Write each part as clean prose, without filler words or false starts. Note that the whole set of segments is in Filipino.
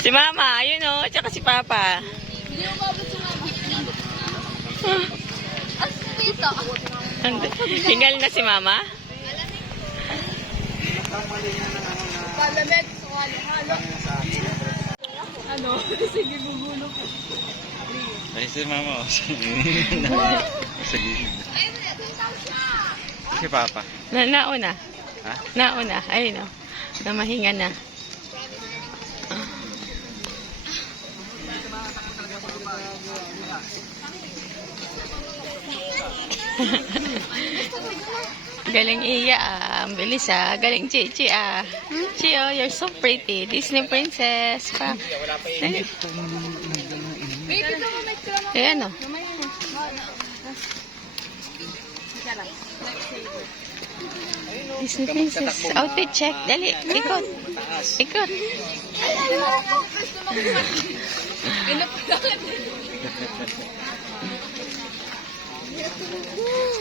Si Mama, ayun o. Tsaka si Papa. Hindi mo babot si Mama. As dito. Hingal na si Mama? Palamig. Halo. Ano? Sige, bubulo ko. Ay, si Mama. Sige. Si Papa. Nauna. Ha? Nauna. Ayun o. Namahinga na. Galing Iya ah. Ang bilis ah. Galing Chichi ah. Chio, you're so pretty. Disney princess pa. Baby, ito mo may krama. Ayan o. Disney princess. Outfit check. Dali. Ikot. Ikot.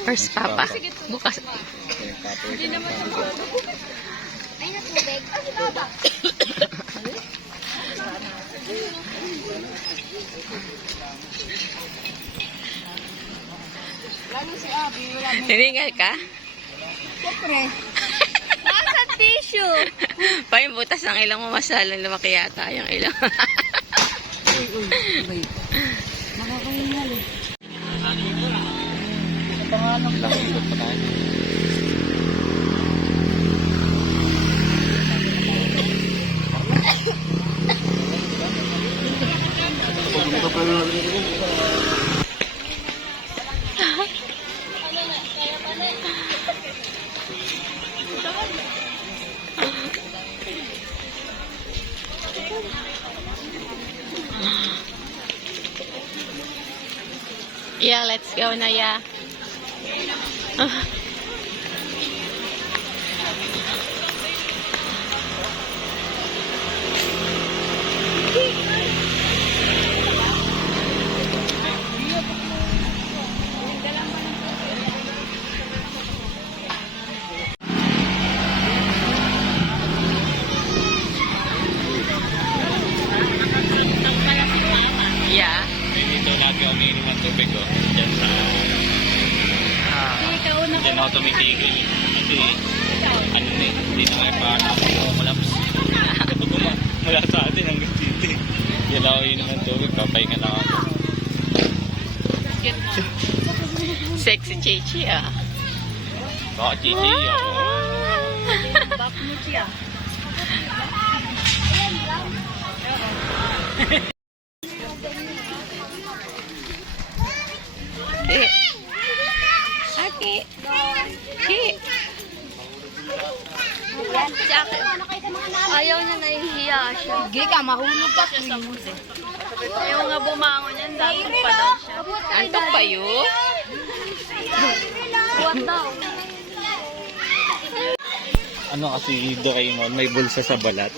First Papa. Bukas. Hindi naman sa mga. Ay, natubig. Ay, baba. Lalo si Abby, wala may... Hiningal ka? Siyempre. Nasa tissue. Pa yung butas ng ilong mo, mas lalong lumaki yata yung ilong. Uy. Nakakahingal eh. Pangalan lang. Ikot pa tayo. Yeah, let's go na, yeah. Yeah. Dito lagi ako umiinom ng tubig ko. Diyan sa... Diyan ako tumitigil. Kasi, ano na eh, hindi na kayo paano ako malaps. Mula sa atin hanggang dito eh. Diyan ako umiinom ng tubig, papahinga lang ako. Sexy Chichi ah. Baka chichi ako. Bak mo siya. Aki. Aki. Yan, si Ate. Ayaw niya, nahihiya siya. Sige ka, mahulog ka siya sa buti. Ayaw nga bumangon yan, dapat pa daw siya. Antok pa yun? Buwan daw. Ano kasi Doraemon, may bulsa sa balat.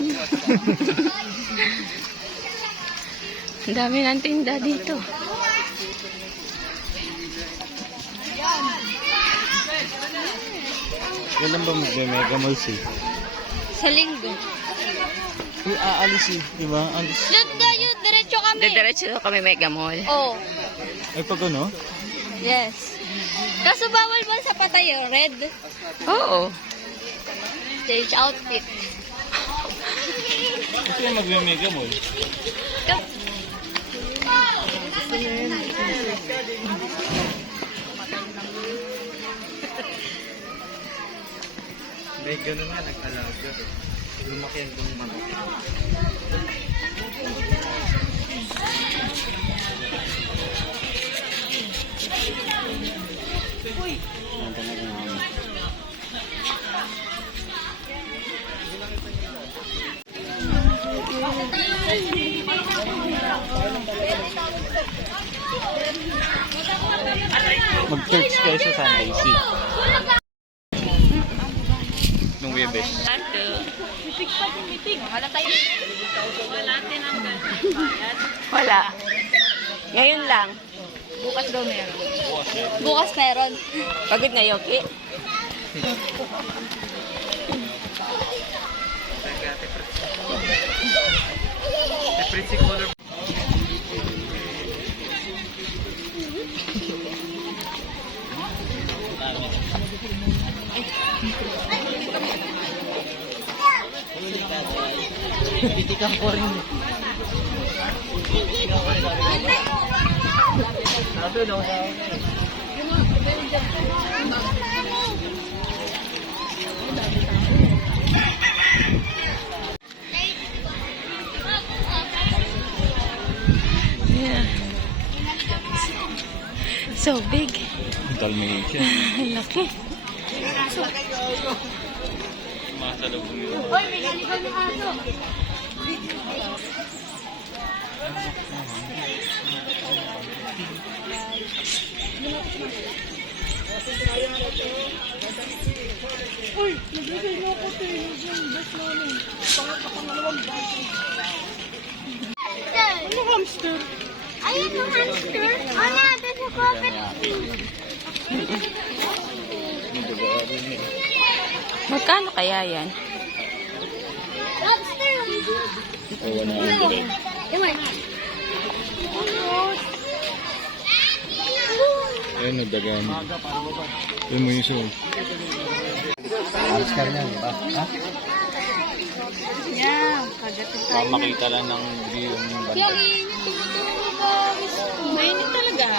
Ang dami ng tinda dito. Kailan ba mag-mega malls eh? Sa linggo. Uy, aalis eh, di ba? Alis. Doon tayo, diretso kami. Diretso kami Mega Mall. Oo. Ay, pag ano? Yes. Kaso bawal ba sa patay red? Oo. Change outfit. Kasi mag-mega mall. May ganun nga, nag-alaga. Lumaki ang gawang manok. Mag-search kayo sa Sunday Sea. Nung Webes. Tanto. Wala. Ngayon lang. Bukas daw meron. Bukas meron. Pagod na Yoki. Pretty color. Titikan ko rin. Sabi daw sa Yeah. So big. Dalmatian. Laki. Masalubong yun. Hoy, may naligaw ng aso. Ano hamster? Ayun yung hamster. Oh, na, doon sa coconut tree. Magkano kaya yan? Lobster. Oo, 100. Iwan. Ayun, nagdagan. Ayun mo yung show. Oscar niya, di ba? Ha? Yeah, kagatin Para makita lang ng view yung banda. Mainit talaga.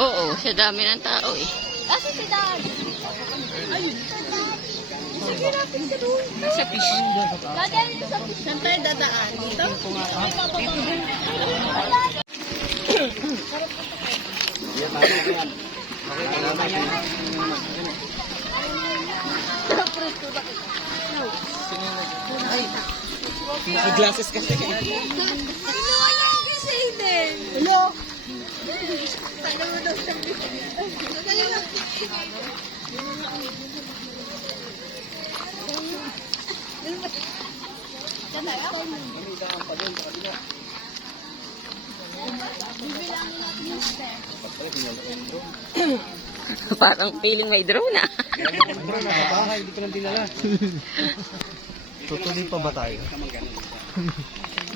Oo, sa dami ng tao eh. Asa si Dad? Sa fish. Dadaan niyo sa fish. Saan tayo dadaan? Dito? May glasses kasi. Kinuha niya kasi din. Hello? Tanong mo daw sa fish. Parang feeling may drone ah. Bro, nakabahay, hindi ko lang dinala. Tutuloy pa ba tayo?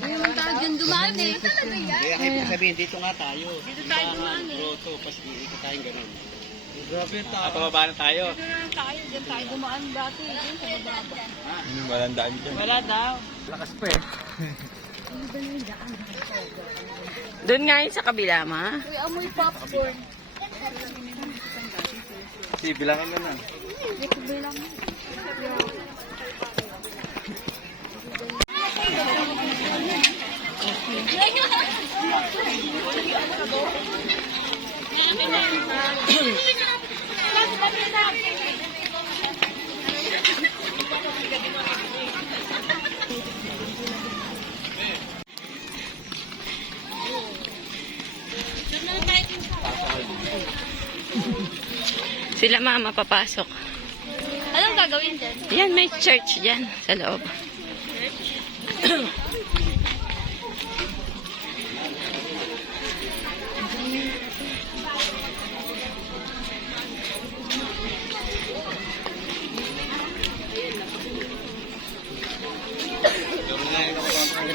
Ayun tayo dyan dumaan eh. Talaga yan. Kaya kayo sabihin, dito nga tayo. Dito tayo dumaan eh. Grotto, pas ikot tayong ganun. Grabe tayo. Pababa na tayo. Dyan tayo dumaan dati. Dyan sa bababa. Walang daan dyan. Wala daw. Lakas pa eh. Doon nga yun sa kabila, ma. Uy, amoy popcorn. Sige, bilangan mo na. Hindi ko bilang. Sila mama papasok. Anong gagawin dyan? Yan, may church dyan sa loob.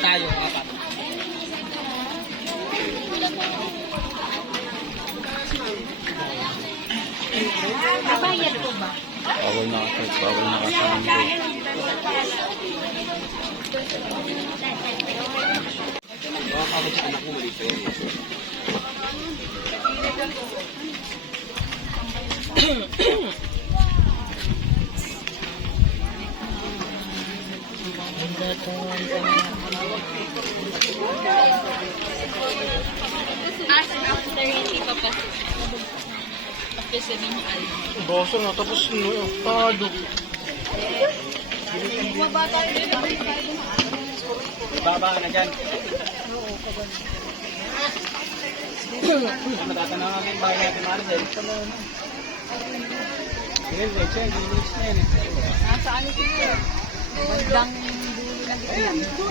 Tayo, apat. Bawal na kasi, bawal na kasama. After hindi pa pa. After sabihin Boso na, tapos tado. Baba ka na dyan. Matatanaw kami yung bagay natin malas eh. Ngayon, wait siya, ginis na yan eh. nasa ano sila? Bandang dulo na dito.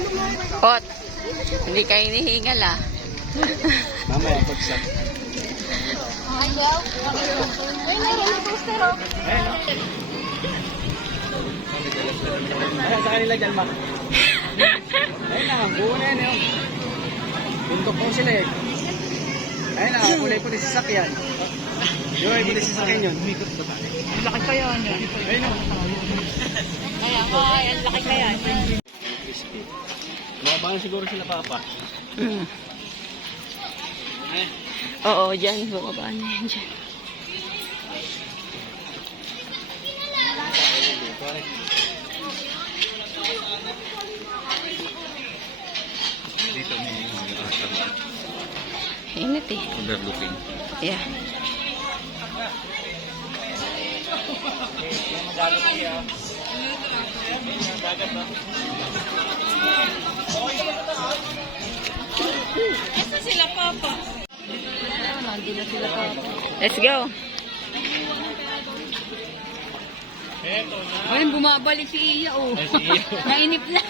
Hot. Hindi kayo nihingal ah. Mamaya, pagsak. Ay, wow. Ay, may poster oh. Ayun, no? Ayan, sa kanila dyan, ma. Ayun na, buo na yan yun. Bundok po sila eh. Ayun na, kulay pulis sasakyan. Yung ay pulis sasakyan yun. Laki pa yan. Ayun na. Ang laki pa yan. Crispy. Mababahan siguro sila papa. Mm. Ayun. Oo, dyan. Bumaba na yan dyan. Dito may Init eh. overlooking. Yeah. Let's go. Ayun, bumabalik si Iya, oh. Nainip na.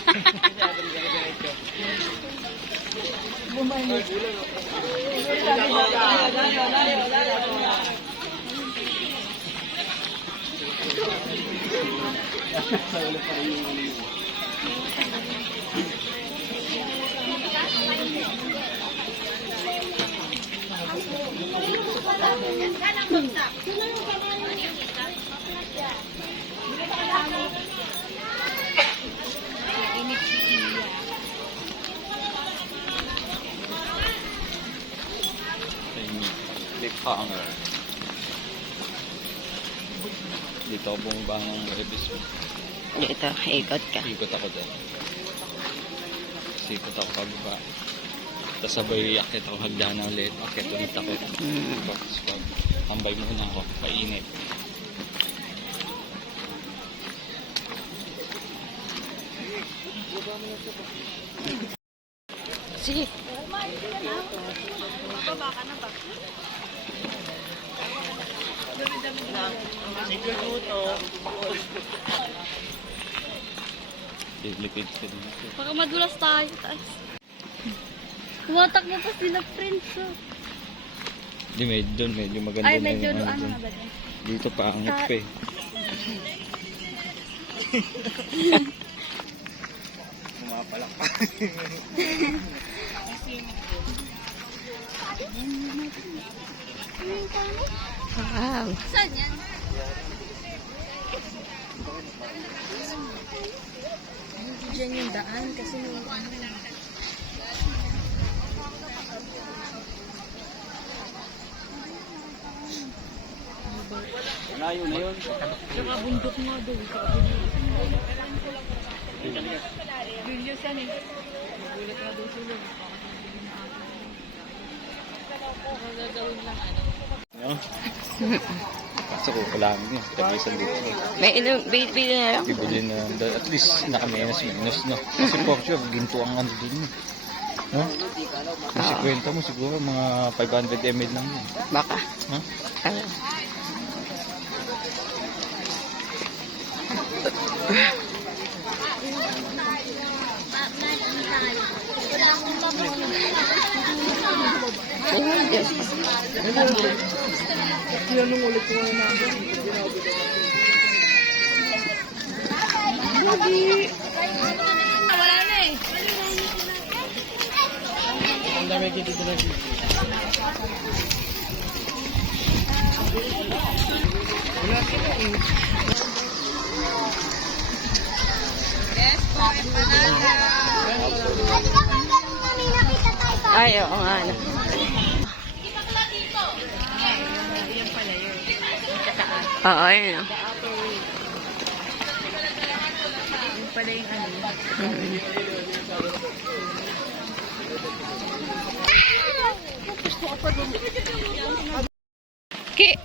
Cliffhanger. Dito ako bumaba ng Rebis. Dito, ikot ka. Ikot ako dyan. Ikot ako pababa. Tapos sabay akit ako hagdana ulit. Akit ulit ako. Tapos pag tambay muna ako. Painit. Sige. Lipid ka dito. Baka madulas tayo. Kumatak mo pa sila, friends. Oh. Hindi, medyo maganda Ay, na medyo yung ano dun. na ba? Dito pa angit pa eh. Pumapalak pa. Wow. Saan yan? Diyan yung daan kasi yung ano. Layo na yun. Saka bundok nga doon. Julius yan eh. Nagulat nga doon sila. Gagawin lang ano. No? Kaso ko kailangan niya. Tagisan dito. May bili na lang. Bibili na. At least naka-minus, no? Kasi for sure, ginto ang ano dun. No? Kasi kwenta mo siguro mga 500 ml lang yun. Baka. No? Wala na eh. Ang dami dito na dito. Ay, oo nga. Ano. Oo, yun. Yung pala yung ano. Ki.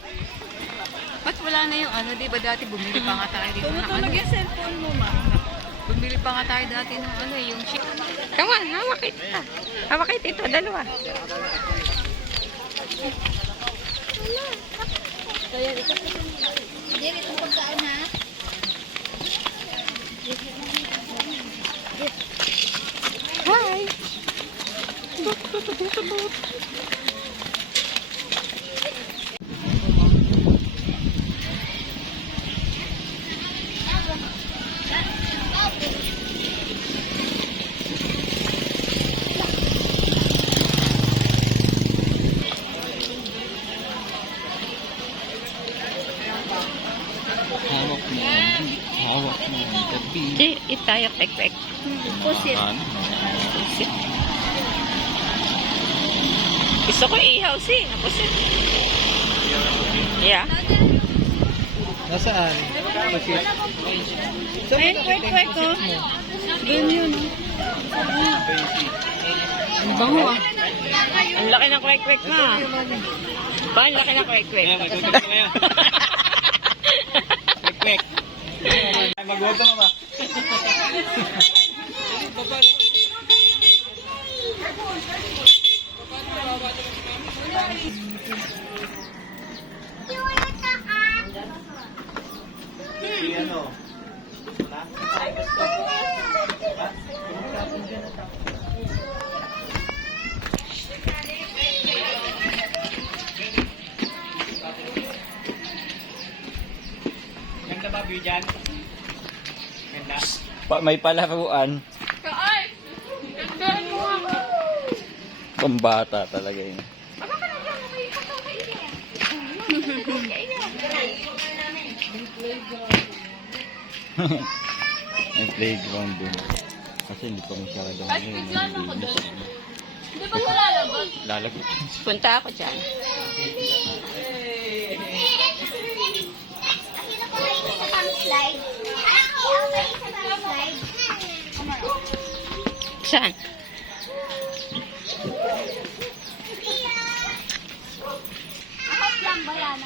Ba't wala na yung ano? Di ba dati bumili pa nga tayo dito ng ano? yung cellphone mo, ma. Bumili pa nga tayo dati ng ano, yung shit. Come on, hawak kita. Hawak kita ito, dalawa. Hindi, itong pagkaan ha. Hi. Hawak mo. Hawak mo. Gabi. Chi, itayak, pek-pek. Pusit. Ano? Pusit. Gusto ko ihaw si. Pusit. Yeah. Nasaan? Pusit. Ayun, kwek-kwek ko. Doon yun. Ang bango ah. Ang laki ng kwek-kwek na. Ba, ang laki ng kwek-kwek. Kaya magkukulit ko ngayon. Quick. Mag-work ka ba? Ano? Ganda ba view dyan? Ganda? May palaruan. Pambata talaga yun. May playground dun. Kasi hindi pa masyadong Di ba lalabas? lalagot. Punta ako dyan. Saan? Ako lang ba yan?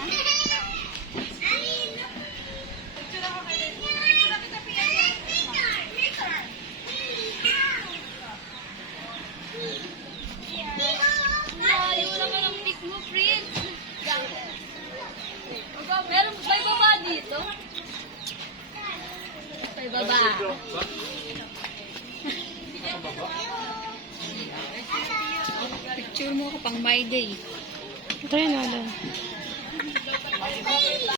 Ayaw naman ang pick mo, Prince. Meron, may baba dito. May baba. Picture mo ako pang my day. Ito yun, ano.